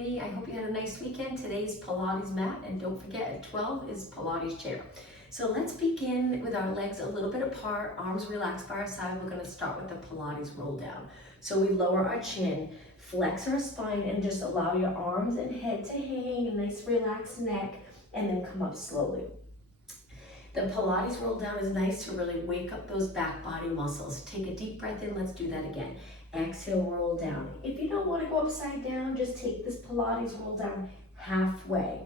I hope you had a nice weekend. Today's Pilates mat, and don't forget at 12 is Pilates chair. So let's begin with our legs a little bit apart, arms relaxed by our side. We're going to start with the Pilates roll down. So we lower our chin, flex our spine, and just allow your arms and head to hang, a nice relaxed neck, and then come up slowly. The Pilates roll down is nice to really wake up those back body muscles. Take a deep breath in. Let's do that again. Exhale, roll down. If you don't want to go upside down, just take this Pilates roll down halfway.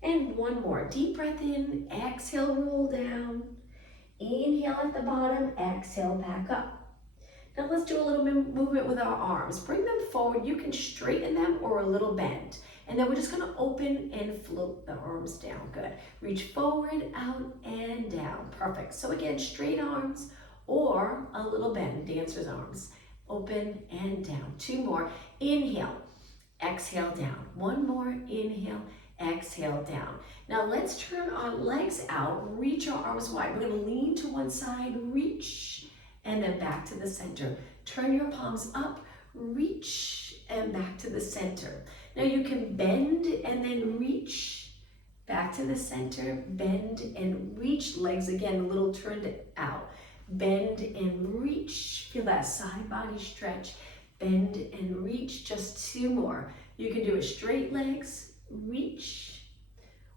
And one more. Deep breath in, exhale, roll down. Inhale at the bottom, exhale, back up. Now let's do a little movement with our arms. Bring them forward. You can straighten them or a little bend. And then we're just going to open and float the arms down. Good. Reach forward, out, and down. Perfect. So again, straight arms or a little bend, dancer's arms. Open and down. Two more. Inhale, exhale, down. One more. Inhale, exhale, down. Now let's turn our legs out. Reach our arms wide. We're going to lean to one side, reach, and then back to the center. Turn your palms up, reach, and back to the center. Now you can bend and then reach, back to the center, bend and reach. Legs again, a little turned out. Bend and reach. Feel that side body stretch. Bend and reach. Just two more. You can do it straight legs, reach,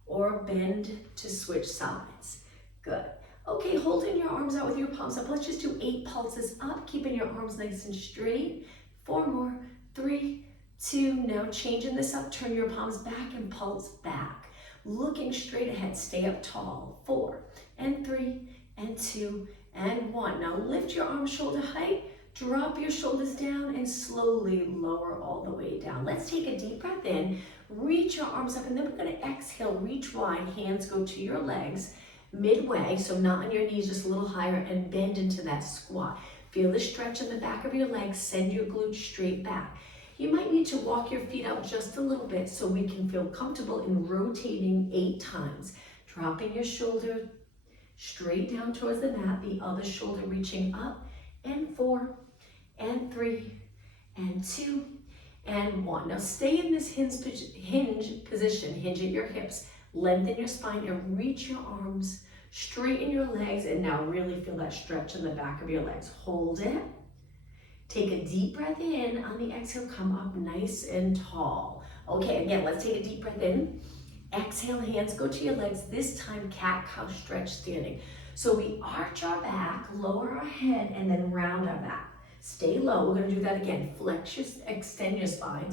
or bend to switch sides. Good. Okay, holding your arms out with your palms up. Let's just do 8 pulses up, keeping your arms nice and straight. 4 more. 3, 2. Now changing this up. Turn your palms back and pulse back. Looking straight ahead. Stay up tall. 4 and 3 and 2 and 1. Now lift your arms shoulder height. Drop your shoulders down and slowly lower all the way down. Let's take a deep breath in. Reach your arms up, and then we're going to exhale. Reach wide. Hands go to your legs. Midway, so not on your knees, just a little higher, and bend into that squat. Feel the stretch in the back of your legs. Send your glutes straight back. You might need to walk your feet out just a little bit so we can feel comfortable in rotating 8 times. Dropping your shoulder straight down towards the mat, the other shoulder reaching up, and 4, and 3, and 2, and 1. Now stay in this hinge position. Hinge at your hips. Lengthen your spine and reach your arms, straighten your legs, and now really feel that stretch in the back of your legs. Hold it. Take a deep breath in. On the exhale, come up nice and tall. Okay, again, let's take a deep breath in. Exhale, hands go to your legs. This time, cat-cow stretch standing. So we arch our back, lower our head, and then round our back. Stay low. We're going to do that again. Extend your spine,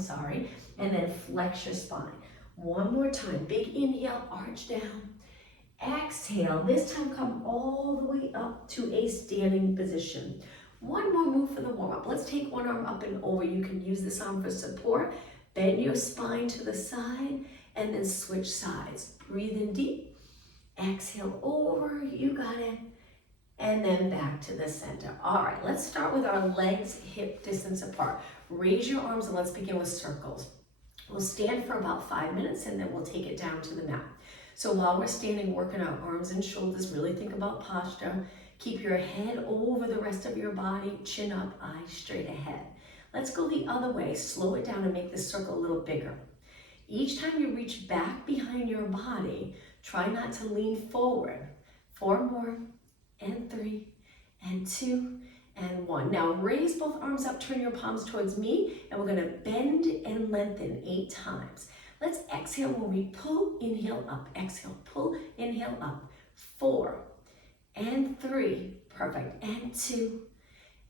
and then flex your spine. One more time. Big inhale, arch down. Exhale. This time come all the way up to a standing position. One more move for the warm-up. Let's take one arm up and over. You can use this arm for support. Bend your spine to the side and then switch sides. Breathe in deep. Exhale over. You got it. And then back to the center. All right, let's start with our legs hip distance apart. Raise your arms and let's begin with circles. We'll stand for about 5 minutes and then we'll take it down to the mat. So while we're standing, working our arms and shoulders, really think about posture. Keep your head over the rest of your body, chin up, eyes straight ahead. Let's go the other way. Slow it down and make this circle a little bigger. Each time you reach back behind your body, try not to lean forward. 4 more, and 3, and 2, and 1. Now raise both arms up, turn your palms towards me, and we're gonna bend and lengthen 8 times. Let's exhale when we pull, inhale up, exhale, pull, inhale up. 4, and 3, perfect, and 2,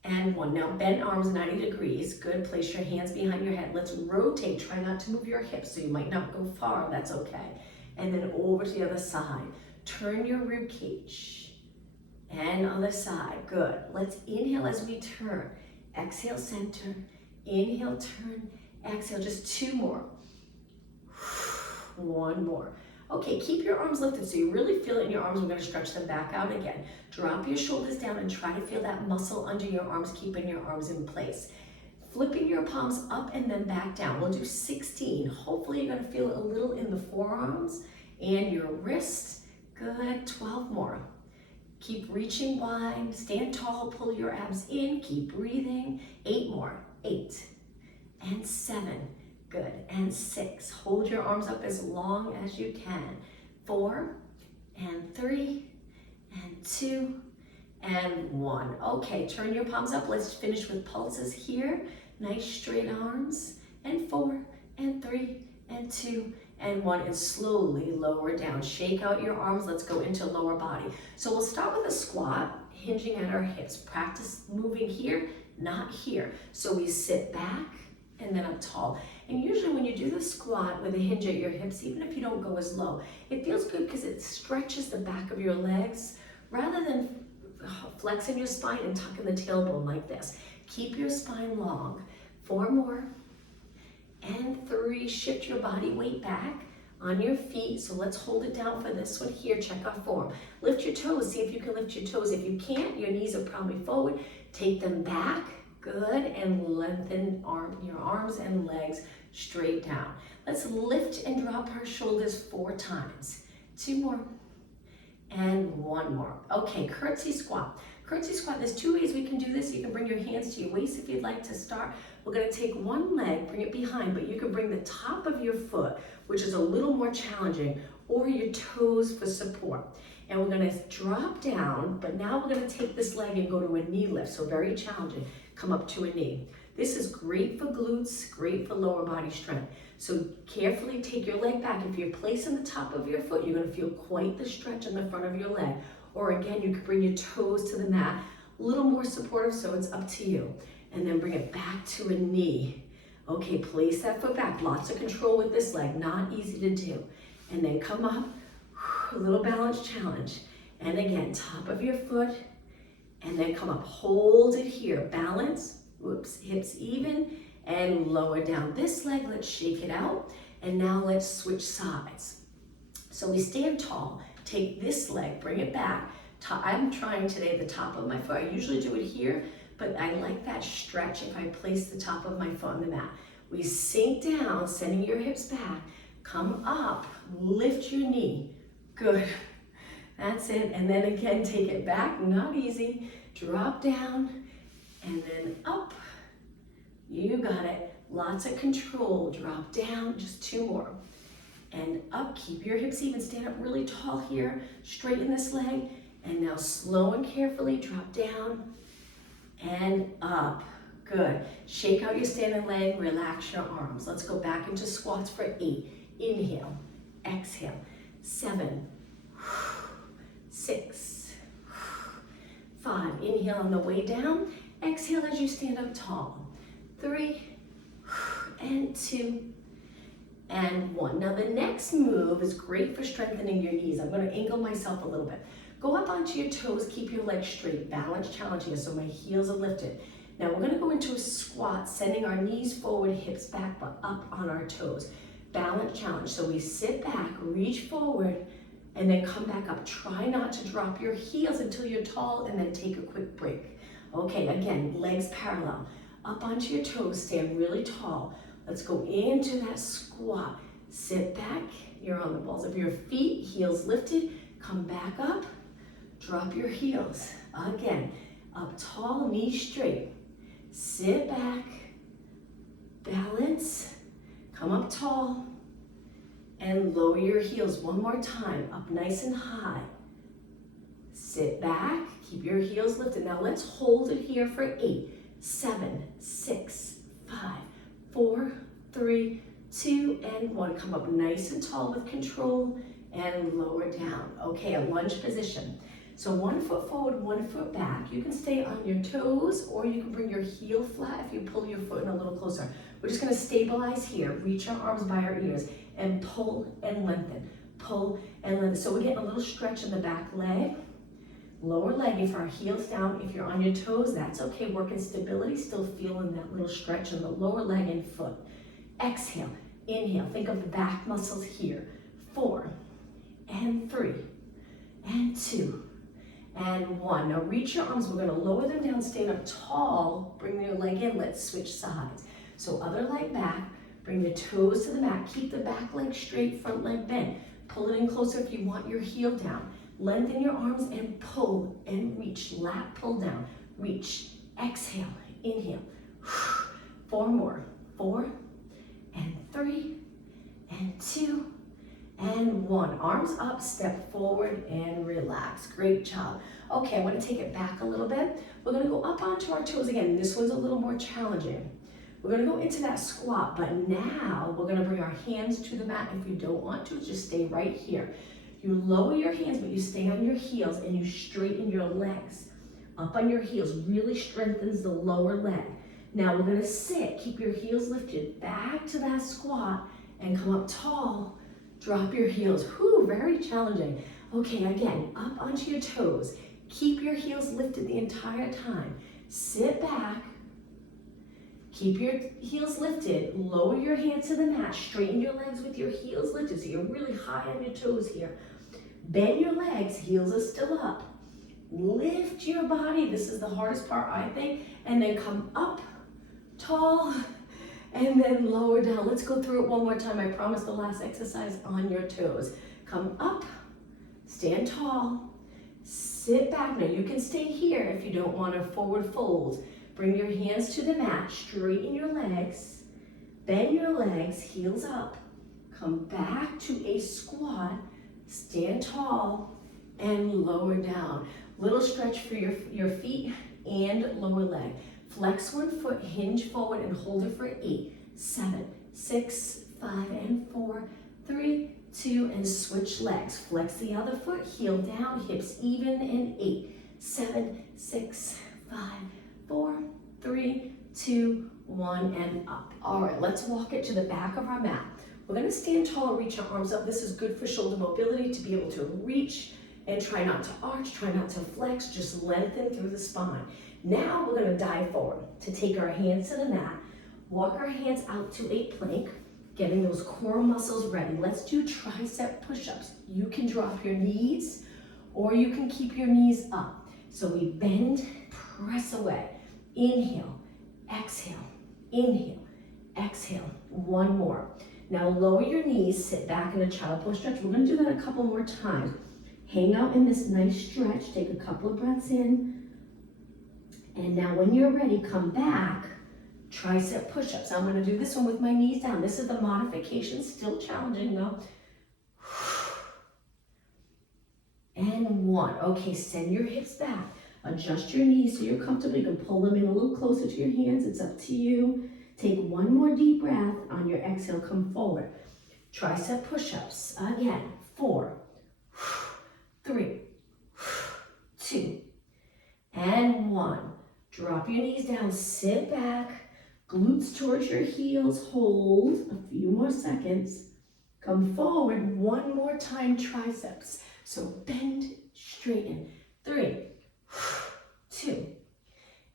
and 1. Now bend arms 90 degrees, good. Place your hands behind your head. Let's rotate, try not to move your hips, so you might not go far, that's okay. And then over to the other side. Turn your rib cage. And other side, good. Let's inhale as we turn. Exhale, center. Inhale, turn. Exhale, just 2 more. 1 more. Okay, keep your arms lifted so you really feel it in your arms. We're gonna stretch them back out again. Drop your shoulders down and try to feel that muscle under your arms, keeping your arms in place. Flipping your palms up and then back down. We'll do 16. Hopefully you're gonna feel it a little in the forearms and your wrists. Good, 12 more. Keep reaching wide, stand tall, pull your abs in, keep breathing. 8 more, 8 and 7. Good. And 6. Hold your arms up as long as you can. 4 and 3 and 2 and 1. Okay, turn your palms up. Let's finish with pulses here. Nice straight arms. And 4 and 3 and 2 and 1. And slowly lower down. Shake out your arms. Let's go into lower body. So we'll start with a squat, hinging at our hips. Practice moving here, not here. So we sit back and then up tall. And usually when you do the squat with a hinge at your hips, even if you don't go as low, it feels good because it stretches the back of your legs rather than flexing your spine and tucking the tailbone like this. Keep your spine long. 4 more. And 3, shift your body weight back on your feet. So let's hold it down for this one here. Check our form. Lift your toes. See if you can lift your toes. If you can't, your knees are probably forward. Take them back. Good. And lengthen your arms and legs straight down. Let's lift and drop our shoulders 4 times. 2 more. And 1 more. Okay, curtsy squat. Curtsy squat, there's 2 ways we can do this. You can bring your hands to your waist if you'd like to start. We're gonna take one leg, bring it behind, but you can bring the top of your foot, which is a little more challenging, or your toes for support. And we're gonna drop down, but now we're gonna take this leg and go to a knee lift, so very challenging. Come up to a knee. This is great for glutes, great for lower body strength. So carefully take your leg back. If you're placing the top of your foot, you're gonna feel quite the stretch in the front of your leg. Or again, you can bring your toes to the mat, a little more supportive, so it's up to you. And then bring it back to a knee. Okay, place that foot back. Lots of control with this leg, not easy to do. And then come up, a little balance challenge. And again, top of your foot, and then come up, hold it here. Balance, whoops, hips even, and lower down this leg. Let's shake it out. And now let's switch sides. So we stand tall. Take this leg, bring it back. I'm trying today the top of my foot. I usually do it here, but I like that stretch if I place the top of my foot on the mat. We sink down, sending your hips back. Come up, lift your knee. Good. That's it. And then again, take it back. Not easy. Drop down and then up. You got it. Lots of control. Drop down. Just 2 more. And up, keep your hips even, stand up really tall here, straighten this leg, and now slow and carefully drop down and up. Good. Shake out your standing leg, relax your arms. Let's go back into squats for 8. Inhale, exhale, 7, 6, 5. Inhale on the way down, exhale as you stand up tall. 3, and 2, and 1. Now the next move is great for strengthening your knees. I'm going to angle myself a little bit. Go up onto your toes, keep your legs straight. Balance challenge here, so my heels are lifted. Now we're going to go into a squat, sending our knees forward, hips back, but up on our toes. Balance challenge, so we sit back, reach forward, and then come back up. Try not to drop your heels until you're tall, and then take a quick break. Okay, again, legs parallel. Up onto your toes, stand really tall. Let's go into that squat. Sit back, you're on the balls of your feet, heels lifted, come back up, drop your heels. Again, up tall, knees straight. Sit back, balance, come up tall, and lower your heels one more time, up nice and high. Sit back, keep your heels lifted. Now let's hold it here for 8, 7, 6, 5, 4, 3, 2, and 1. Come up nice and tall with control and lower down. Okay, a lunge position. So 1 foot forward, 1 foot back. You can stay on your toes, or you can bring your heel flat if you pull your foot in a little closer. We're just gonna stabilize here. Reach our arms by our ears and pull and lengthen. Pull and lengthen. So we're getting a little stretch in the back leg. Lower leg, if our heel's down, if you're on your toes, that's okay. Working stability, still feeling that little stretch in the lower leg and foot. Exhale, inhale, think of the back muscles here. 4, and 3, and 2, and 1. Now reach your arms, we're gonna lower them down, stand up tall, bring your leg in, let's switch sides. So other leg back, bring the toes to the mat, keep the back leg straight, front leg bent. Pull it in closer if you want your heel down. Lengthen your arms and pull and reach. Lat pull down. Reach. Exhale. Inhale. 4 more. 4 and 3, and 2, and 1. Arms up, step forward, and relax. Great job. Okay, I want to take it back a little bit. We're going to go up onto our toes again. This one's a little more challenging. We're going to go into that squat, but now we're going to bring our hands to the mat. If you don't want to, just stay right here. You lower your hands, but you stay on your heels, and you straighten your legs. Up on your heels really strengthens the lower leg. Now we're going to sit. Keep your heels lifted back to that squat and come up tall. Drop your heels. Whew, very challenging. Okay, again, up onto your toes. Keep your heels lifted the entire time. Sit back. Keep your heels lifted. Lower your hands to the mat. Straighten your legs with your heels lifted so you're really high on your toes here. Bend your legs. Heels are still up. Lift your body. This is the hardest part, I think. And then come up tall. And then lower down. Let's go through it one more time. I promise the last exercise on your toes. Come up, stand tall, sit back. Now you can stay here if you don't want to forward fold. Bring your hands to the mat, straighten your legs, bend your legs, heels up. Come back to a squat, stand tall, and lower down. Little stretch for your feet and lower leg. Flex one foot, hinge forward, and hold it for 8, 7, 6, 5, and 4, 3, 2, and switch legs. Flex the other foot, heel down, hips even, and 8, 7, 6, 5, 4, 3, 2, 1, and up. All right, let's walk it to the back of our mat. We're going to stand tall, reach our arms up. This is good for shoulder mobility, to be able to reach and try not to arch, try not to flex, just lengthen through the spine. Now we're going to dive forward to take our hands to the mat, walk our hands out to a plank, getting those core muscles ready. Let's do tricep push-ups. You can drop your knees or you can keep your knees up. So we bend, press away. Inhale, exhale, inhale, exhale. One more. Now lower your knees, sit back in a child pose stretch. We're going to do that a couple more times. Hang out in this nice stretch. Take a couple of breaths in. And now when you're ready, come back, tricep push-ups. I'm going to do this one with my knees down. This is the modification, still challenging though. And 1. Okay, send your hips back. Adjust your knees so you're comfortable. You can pull them in a little closer to your hands. It's up to you. Take one more deep breath. On your exhale, come forward. Tricep push-ups. Again, 4, 3, 2, and 1. Drop your knees down, sit back, glutes towards your heels, hold a few more seconds. Come forward, one more time, triceps. So bend, straighten, 3, 2,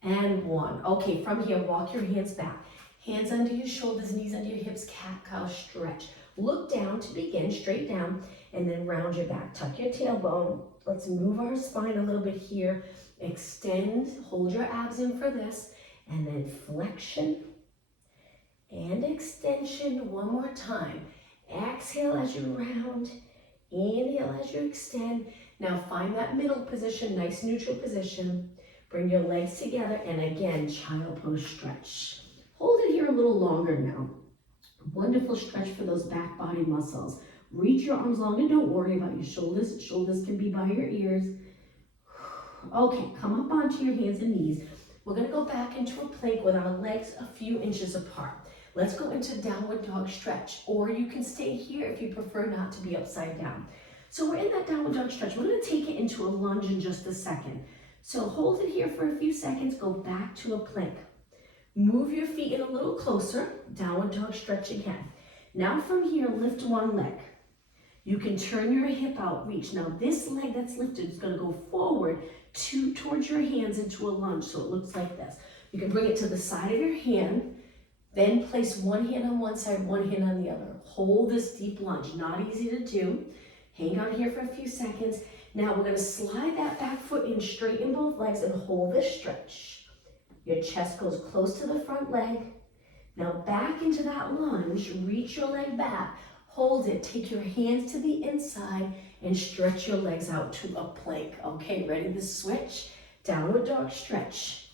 and 1. Okay, from here, walk your hands back. Hands under your shoulders, knees under your hips, cat-cow stretch. Look down to begin, straight down, and then round your back. Tuck your tailbone. Let's move our spine a little bit here. Extend, hold your abs in for this, and then flexion and extension one more time. Exhale as you round, inhale as you extend. Now find that middle position, nice neutral position. Bring your legs together, and again, child pose stretch. Hold it here a little longer now. Wonderful stretch for those back body muscles. Reach your arms long and don't worry about your shoulders. Shoulders can be by your ears. Okay, come up onto your hands and knees. We're going to go back into a plank with our legs a few inches apart. Let's go into downward dog stretch, or you can stay here if you prefer not to be upside down. So we're in that downward dog stretch. We're going to take it into a lunge in just a second. So hold it here for a few seconds, go back to a plank. Move your feet in a little closer, downward dog stretch again. Now from here, lift one leg. You can turn your hip out, reach. Now this leg that's lifted is going to go forward towards your hands into a lunge, so it looks like this. You can bring it to the side of your hand, then place one hand on one side, one hand on the other. Hold this deep lunge, not easy to do. Hang out here for a few seconds. Now we're going to slide that back foot in, straighten both legs, and hold this stretch. Your chest goes close to the front leg. Now back into that lunge, reach your leg back. Hold it, take your hands to the inside and stretch your legs out to a plank. Okay, ready to switch? Downward dog stretch.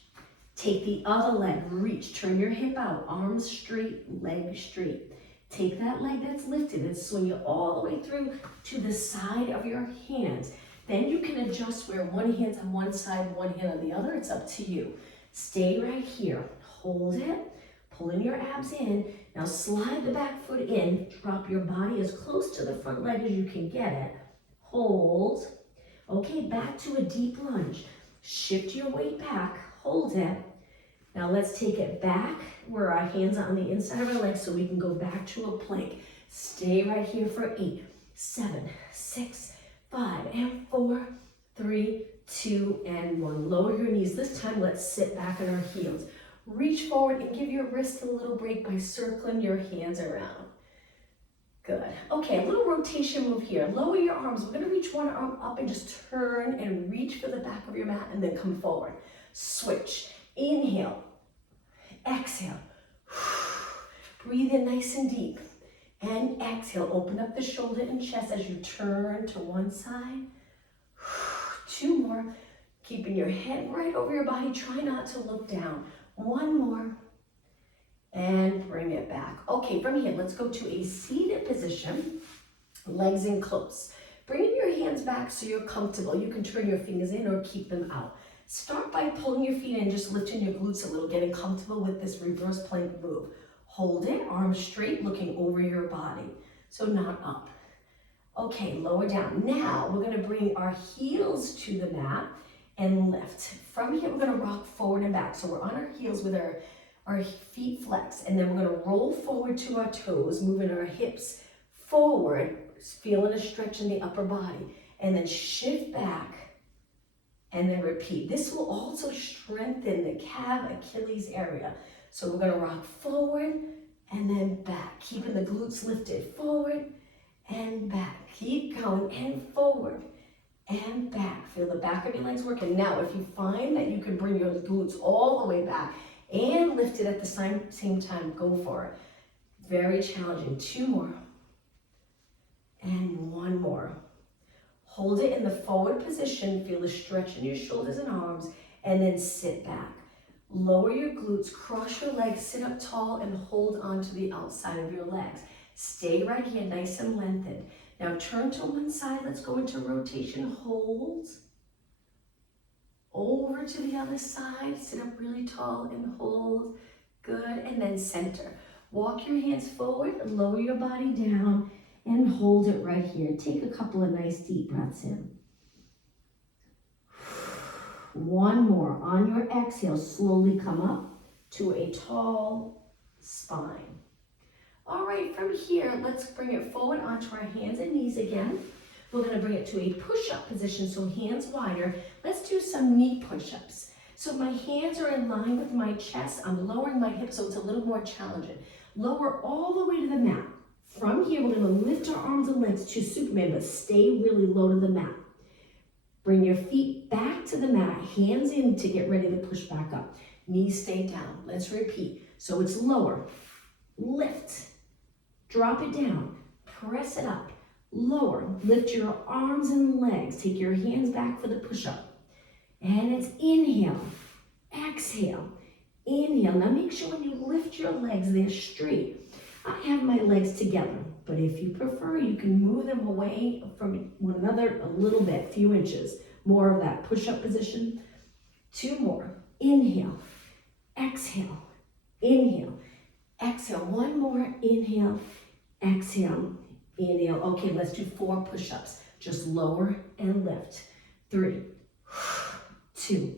Take the other leg, reach, turn your hip out, arms straight, leg straight. Take that leg that's lifted and swing it all the way through to the side of your hands. Then you can adjust where one hand's on one side, one hand on the other. It's up to you. Stay right here. Hold it. Pulling your abs in. Now slide the back foot in. Drop your body as close to the front leg as you can get it. Hold. Okay, back to a deep lunge. Shift your weight back. Hold it. Now let's take it back where our hands are on the inside of our legs so we can go back to a plank. Stay right here for 8, 7, 6, 5, and 4, 3, 2, and 1. Lower your knees. This time, let's sit back on our heels. Reach forward and give your wrist a little break by circling your hands around. Good. Okay, a little rotation move here. Lower your arms. We're going to reach one arm up and just turn and reach for the back of your mat and then come forward. Switch. Inhale. Exhale. Breathe in nice and deep. And exhale. Open up the shoulder and chest as you turn to one side. 2 more. Keeping your head right over your body. Try not to look down. 1 more. And bring it back. Okay, from here, let's go to a seated position. Legs in close. Bringing your hands back so you're comfortable. You can turn your fingers in or keep them out. Start by pulling your feet in, just lifting your glutes a little, getting comfortable with this reverse plank move. Hold it, arms straight, looking over your body. So not up. Okay, lower down. Now, we're gonna bring our heels to the mat and lift. From here, we're gonna rock forward and back. So we're on our heels with our feet flex, and then we're gonna roll forward to our toes, moving our hips forward, feeling a stretch in the upper body, and then shift back, and then repeat. This will also strengthen the calf Achilles area. So we're gonna rock forward and then back, keeping the glutes lifted, forward and back. Keep going and forward and back. Feel the back of your legs working. Now, if you find that you can bring your glutes all the way back and lift it at the same time, go for it. Very challenging. 2 more. And 1 more. Hold it in the forward position. Feel the stretch in your shoulders and arms, and then sit back. Lower your glutes, cross your legs, sit up tall, and hold on to the outside of your legs. Stay right here, nice and lengthened. Now turn to one side. Let's go into rotation. Hold. Over to the other side. Sit up really tall and hold. Good. And then center. Walk your hands forward, lower your body down, and hold it right here. Take a couple of nice deep breaths in. 1 more. On your exhale, slowly come up to a tall spine. All right, from here, let's bring it forward onto our hands and knees again. We're gonna bring it to a push-up position, so hands wider. Let's do some knee push-ups. So my hands are in line with my chest. I'm lowering my hips, so it's a little more challenging. Lower all the way to the mat. From here, we're gonna lift our arms and legs to Superman, but stay really low to the mat. Bring your feet back to the mat, hands in to get ready to push back up. Knees stay down. Let's repeat. So it's lower, lift, drop it down, press it up, lower, lift your arms and legs, take your hands back for the push-up. And it's inhale, exhale, inhale. Now make sure when you lift your legs, they're straight. I have my legs together, but if you prefer, you can move them away from one another a little bit, few inches. More of that push-up position. 2 more. Inhale, exhale, inhale, exhale. 1 more. Inhale, exhale, inhale. Okay, let's do 4 push-ups. Just lower and lift. 3, 2,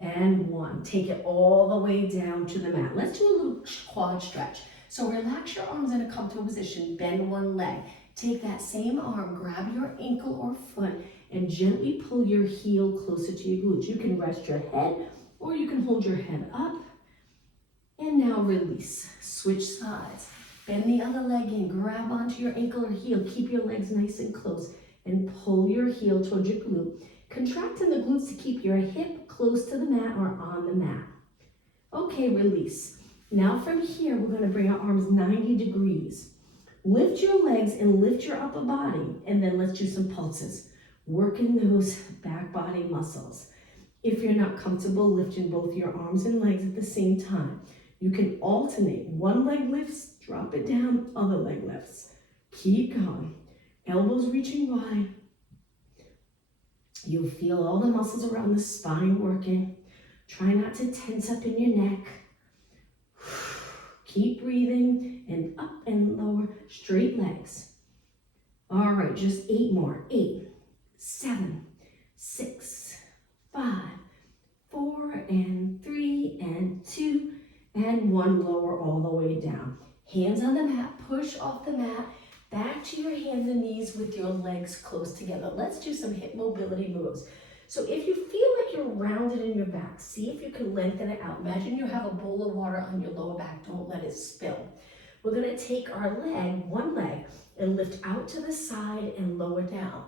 and 1. Take it all the way down to the mat. Let's do a little quad stretch. So relax your arms in a comfortable position, bend one leg. Take that same arm, grab your ankle or foot, and gently pull your heel closer to your glutes. You can rest your head, or you can hold your head up. And now release. Switch sides. Bend the other leg in, grab onto your ankle or heel. Keep your legs nice and close, and pull your heel towards your glute. Contracting the glutes to keep your hip close to the mat or on the mat. Okay, release. Now from here, we're gonna bring our arms 90 degrees. Lift your legs and lift your upper body, and then let's do some pulses. Working those back body muscles. If you're not comfortable lifting both your arms and legs at the same time, you can alternate. One leg lifts, drop it down, other leg lifts. Keep going. Elbows reaching wide. You'll feel all the muscles around the spine working. Try not to tense up in your neck. Keep breathing and up and lower, straight legs. All right, just 8 more. 8, 7, 6, 5, 4, and 3, and 2, and 1. Lower all the way down. Hands on the mat, push off the mat, back to your hands and knees with your legs close together. Let's do some hip mobility moves. So if you feel like you're rounded in your back, see if you can lengthen it out. Imagine you have a bowl of water on your lower back. Don't let it spill. We're going to take our one leg, and lift out to the side and lower down.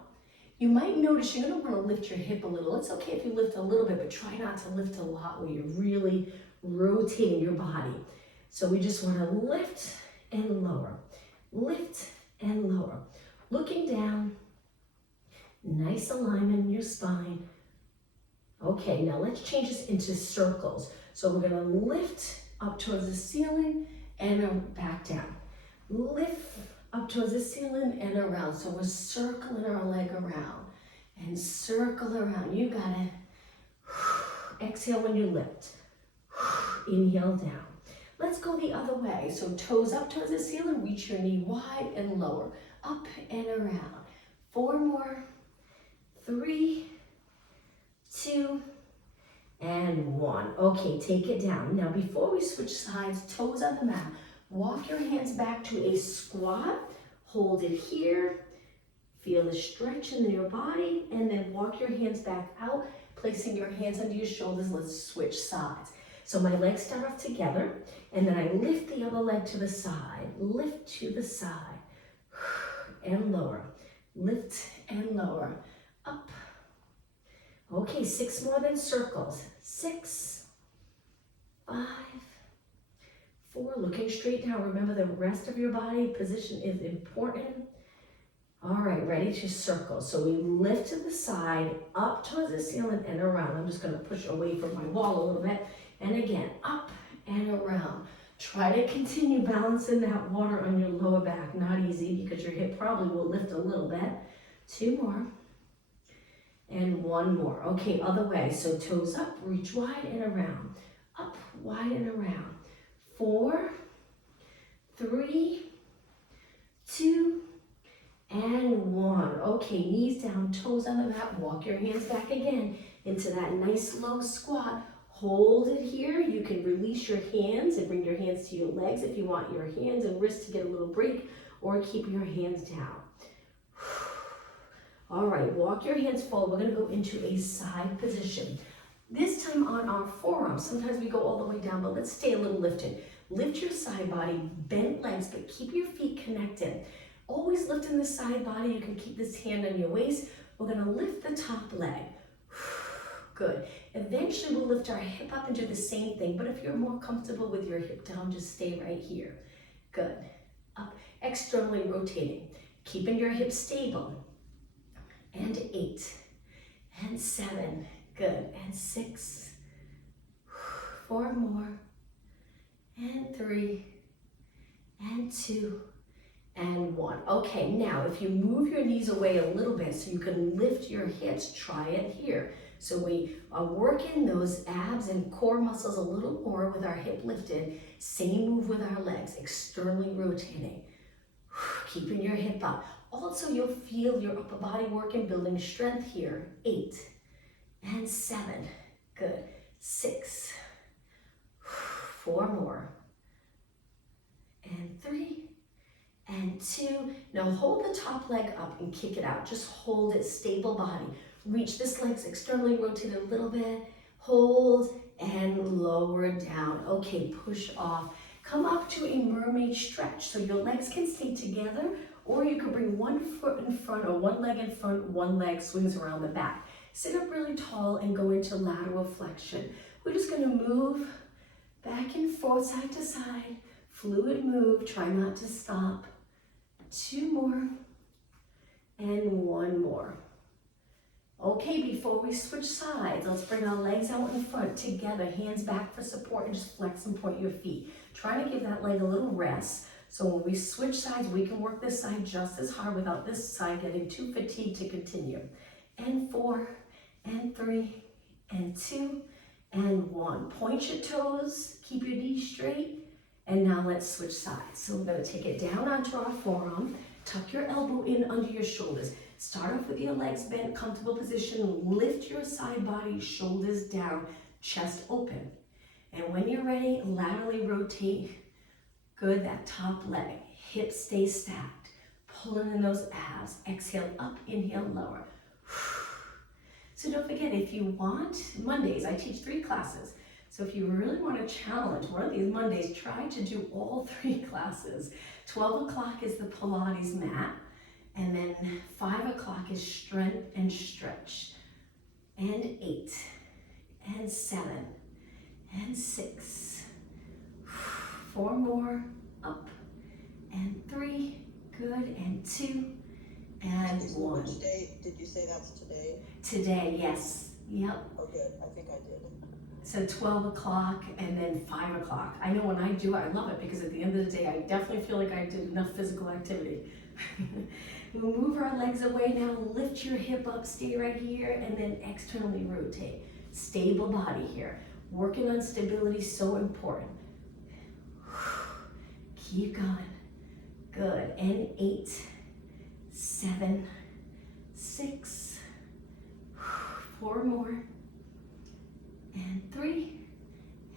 You might notice you're going to want to lift your hip a little. It's okay if you lift a little bit, but try not to lift a lot where you're really rotating your body. So we just want to lift and lower. Lift and lower. Looking down. Nice alignment in your spine. Okay, now let's change this into circles. So we're going to lift up towards the ceiling and back down. Lift up towards the ceiling and around. So we're circling our leg around and circle around. You got it. Exhale when you lift. Inhale down. Let's go the other way. So toes up towards the ceiling, reach your knee wide and lower. Up and around. 4 more. 3, 2, and 1. Okay, take it down. Now before we switch sides, toes on the mat, walk your hands back to a squat. Hold it here. Feel the stretch in your body, and then walk your hands back out, placing your hands under your shoulders. Let's switch sides. So my legs start off together, and then I lift the other leg to the side. Lift to the side, and lower. Lift and lower. Up. Okay, 6 more than circles. 6, 5, 4, looking straight down. Remember the rest of your body position is important. All right, ready to circle. So we lift to the side, up towards the ceiling and around. I'm just gonna push away from my wall a little bit. And again, up and around. Try to continue balancing that water on your lower back. Not easy because your hip probably will lift a little bit. 2 more. And 1 more. Okay, other way. So toes up, reach wide and around. Up, wide and around. 4, 3, 2, and 1. Okay, knees down, toes on the mat. Walk your hands back again into that nice low squat. Hold it here. You can release your hands and bring your hands to your legs if you want your hands and wrists to get a little break, or keep your hands down. All right, walk your hands forward. We're going to go into a side position. This time on our forearms. Sometimes we go all the way down, but let's stay a little lifted. Lift your side body, bent legs, but keep your feet connected. Always lifting the side body. You can keep this hand on your waist. We're going to lift the top leg. Good. Eventually, we'll lift our hip up and do the same thing, but if you're more comfortable with your hip down, just stay right here. Good. Up, externally rotating. Keeping your hips stable. And 8, and 7, good, and 6, 4 more, and 3, and 2, and 1. Okay, now if you move your knees away a little bit so you can lift your hips, try it here. So we are working those abs and core muscles a little more with our hip lifted. Same move with our legs, externally rotating, keeping your hip up. Also, you'll feel your upper body working, building strength here. 8, and 7, good. 6, 4 more, and 3, and 2. Now hold the top leg up and kick it out. Just hold it, stable body. Reach this leg's externally rotate a little bit. Hold and lower down. Okay, push off. Come up to a mermaid stretch so your legs can stay together, or you can bring 1 foot in front or 1 leg in front, 1 leg swings around the back. Sit up really tall and go into lateral flexion. We're just gonna move back and forth, side to side. Fluid move, try not to stop. 2 more, and 1 more. Okay, before we switch sides, let's bring our legs out in front together, hands back for support, and just flex and point your feet. Try to give that leg a little rest. So when we switch sides, we can work this side just as hard without this side getting too fatigued to continue. And 4, and 3, and 2, and 1. Point your toes, keep your knees straight, and now let's switch sides. So we're gonna take it down onto our forearm, tuck your elbow in under your shoulders. Start off with your legs bent, comfortable position. Lift your side body, shoulders down, chest open. And when you're ready, laterally rotate. Good, that top leg. Hips stay stacked. Pulling in those abs. Exhale up, inhale lower. So don't forget, if you want, Mondays, I teach 3 classes. So if you really want to challenge one of these Mondays, try to do all 3 classes. 12 o'clock is the Pilates mat. And then 5 o'clock is strength and stretch. And 8, and 7, and 6. 4 more, up, and 3, good, and 2, and 1. Which day did you say that's today? Today, yes, yep. Oh, good, I think I did. So 12 o'clock and then 5 o'clock. I know when I do it, I love it because at the end of the day, I definitely feel like I did enough physical activity. We'll move our legs away now, lift your hip up, stay right here, and then externally rotate. Stable body here. Working on stability, so important. Keep going. Good, and 8, 7, 6, 4 more, and 3,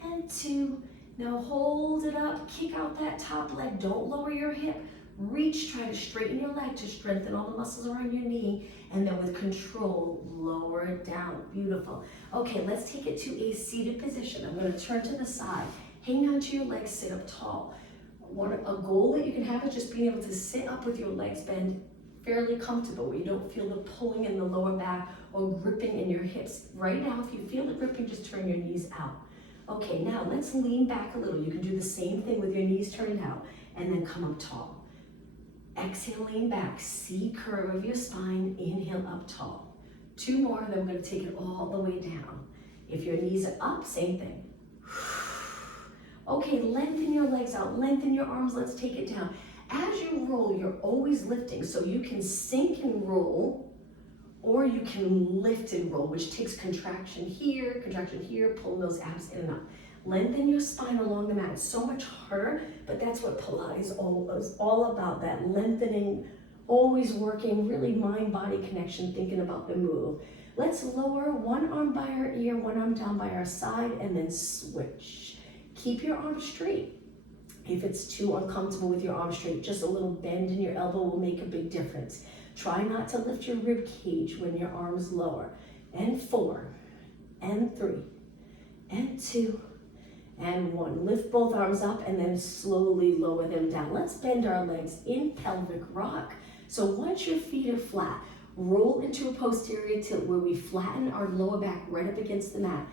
and 2. Now hold it up, kick out that top leg, don't lower your hip. Reach, try to straighten your leg to strengthen all the muscles around your knee, and then with control, lower it down. Beautiful. Okay, let's take it to a seated position. I'm going to turn to the side. Hang on to your legs, sit up tall. A goal that you can have is just being able to sit up with your legs bent fairly comfortable, where you don't feel the pulling in the lower back or gripping in your hips. Right now, if you feel the gripping, just turn your knees out. Okay, now let's lean back a little. You can do the same thing with your knees turned out, and then come up tall. Exhale, lean back, C curve of your spine, inhale up tall. 2 more, then we're gonna take it all the way down. If your knees are up, same thing. Okay, lengthen your legs out, lengthen your arms, let's take it down. As you roll, you're always lifting, so you can sink and roll, or you can lift and roll, which takes contraction here, pulling those abs in and up. Lengthen your spine along the mat. It's so much harder, but that's what Pilates is all about, that lengthening, always working, really mind-body connection, thinking about the move. Let's lower one arm by our ear, one arm down by our side, and then switch. Keep your arms straight. If it's too uncomfortable with your arms straight, just a little bend in your elbow will make a big difference. Try not to lift your rib cage when your arms lower. And 4, and 3, and 2, and 1. Lift both arms up and then slowly lower them down. Let's bend our legs in pelvic rock. So once your feet are flat, roll into a posterior tilt where we flatten our lower back right up against the mat.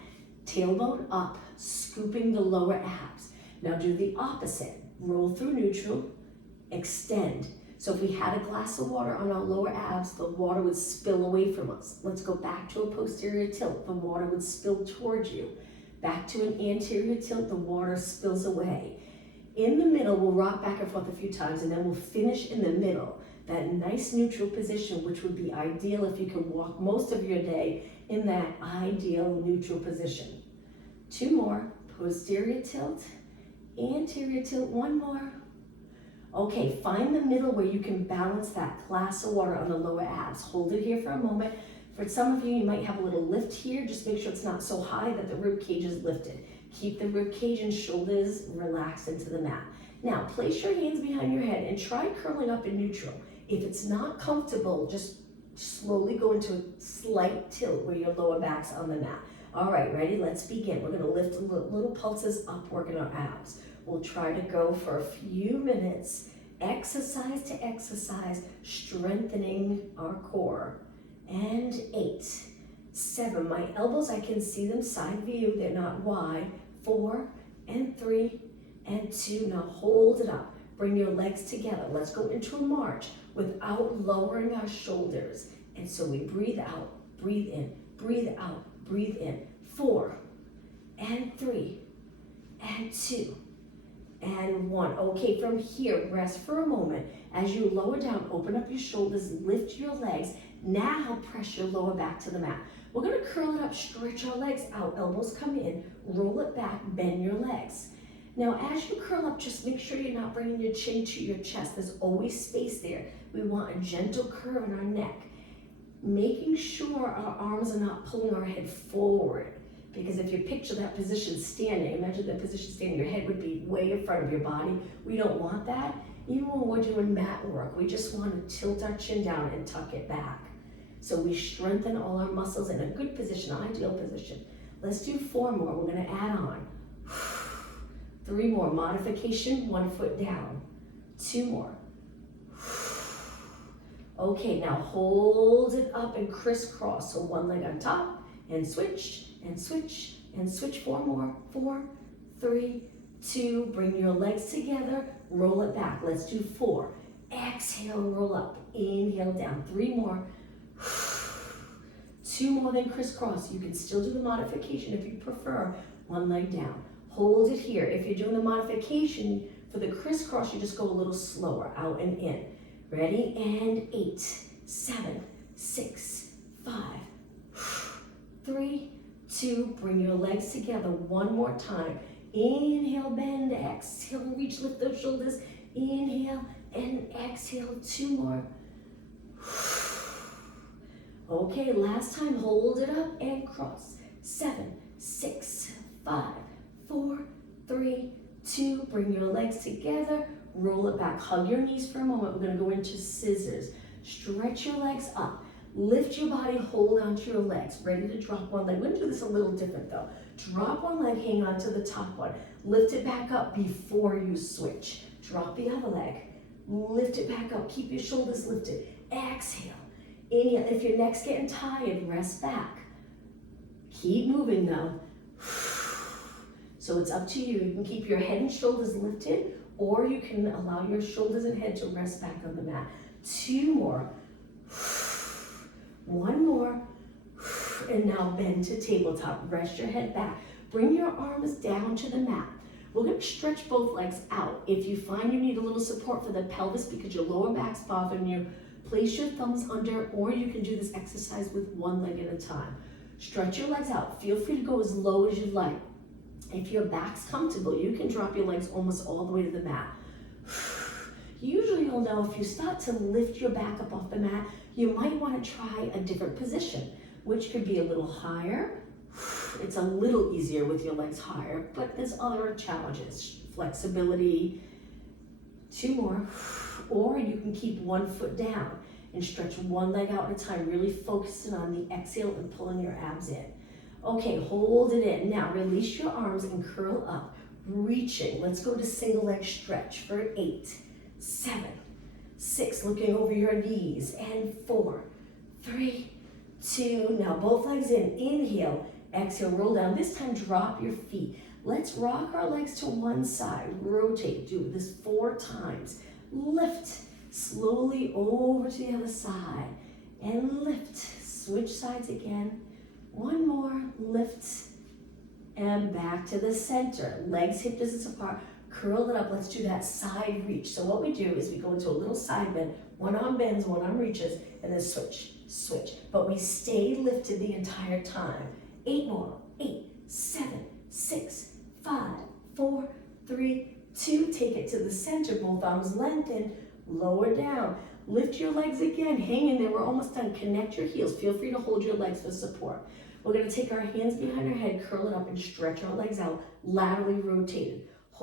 Tailbone up, scooping the lower abs. Now do the opposite. Roll through neutral, extend. So if we had a glass of water on our lower abs, the water would spill away from us. Let's go back to a posterior tilt. The water would spill towards you. Back to an anterior tilt, the water spills away. In the middle, we'll rock back and forth a few times, and then we'll finish in the middle. That nice neutral position, which would be ideal if you could walk most of your day in that ideal neutral position. 2 more, posterior tilt, anterior tilt, 1 more. Okay, find the middle where you can balance that glass of water on the lower abs. Hold it here for a moment. For some of you, you might have a little lift here. Just make sure it's not so high that the rib cage is lifted. Keep the rib cage and shoulders relaxed into the mat. Now, place your hands behind your head and try curling up in neutral. If it's not comfortable, just slowly go into a slight tilt where your lower back's on the mat. All right, ready? Let's begin. We're gonna lift little pulses up, working our abs. We'll try to go for a few minutes, exercise to exercise, strengthening our core. And 8, 7, my elbows, I can see them side view, they're not wide. 4, and 3, and 2, now hold it up. Bring your legs together. Let's go into a march without lowering our shoulders. And so we breathe out, breathe in, breathe out, breathe in. 4 and 3 and 2 and 1. Okay, from here, rest for a moment. As you lower down, open up your shoulders, lift your legs. Now press your lower back to the mat. We're gonna curl it up, stretch our legs out, elbows come in, roll it back, bend your legs. Now, as you curl up, just make sure you're not bringing your chin to your chest. There's always space there. We want a gentle curve in our neck. Making sure our arms are not pulling our head forward. Because if you picture that position standing, imagine that position standing, your head would be way in front of your body. We don't want that. Even when we're doing mat work, we just want to tilt our chin down and tuck it back. So we strengthen all our muscles in a good position, ideal position. Let's do 4 more. We're going to add on. 3 more. Modification, 1 foot down. 2 more. Okay, now hold it up and crisscross. So 1 leg on top and switch and switch and switch. 4 more. 4, 3, 2. Bring your legs together. Roll it back. Let's do 4. Exhale, roll up. Inhale down. 3 more. 2 more, then crisscross. You can still do the modification if you prefer. 1 leg down. Hold it here. If you're doing the modification for the crisscross, you just go a little slower, out and in. Ready? And 8, 7, 6, 5, 3, 2. Bring your legs together 1 more time. Inhale, bend, exhale, reach, lift those shoulders. Inhale and exhale. 2 more. Okay, last time, hold it up and cross. 7, 6, 5, 4, 3, 2. Bring your legs together, roll it back. Hug your knees for a moment. We're gonna go into scissors. Stretch your legs up. Lift your body, hold onto your legs. Ready to drop 1 leg. We're gonna do this a little different though. Drop 1 leg, hang on to the top one. Lift it back up before you switch. Drop the other leg. Lift it back up. Keep your shoulders lifted. Exhale. Inhale. If your neck's getting tired, rest back. Keep moving though. So it's up to you. You can keep your head and shoulders lifted, or you can allow your shoulders and head to rest back on the mat. 2 more. 1 more. And now bend to tabletop. Rest your head back. Bring your arms down to the mat. We're going to stretch both legs out. If you find you need a little support for the pelvis because your lower back's bothering you, place your thumbs under, or you can do this exercise with 1 leg at a time. Stretch your legs out. Feel free to go as low as you like. If your back's comfortable, you can drop your legs almost all the way to the mat. Usually you'll know if you start to lift your back up off the mat, you might want to try a different position, which could be a little higher. It's a little easier with your legs higher, but there's other challenges. Flexibility. 2 more. Or you can keep 1 foot down and stretch 1 leg out at a time, really focusing on the exhale and pulling your abs in. Okay, hold it in. Now release your arms and curl up, reaching. Let's go to single leg stretch for 8, 7, 6, looking over your knees, and 4, 3, 2. Now both legs in. Inhale, exhale, roll down. This time drop your feet. Let's rock our legs to one side. Rotate. Do this 4 times. Lift slowly over to the other side and lift. Switch sides again. 1 more. Lift and back to the center. Legs hip distance apart. Curl it up. Let's do that side reach. So what we do is we go into a little side bend. 1 arm bends, 1 arm reaches, and then switch, switch. But we stay lifted the entire time. 8 more. 8, 7, 6, 5, 4, 3, 2. Take it to the center. Both arms lengthen. Lower down. Lift your legs again. Hang in there. We're almost done. Connect your heels. Feel free to hold your legs for support. We're going to take our hands behind our head, curl it up, and stretch our legs out, laterally rotated.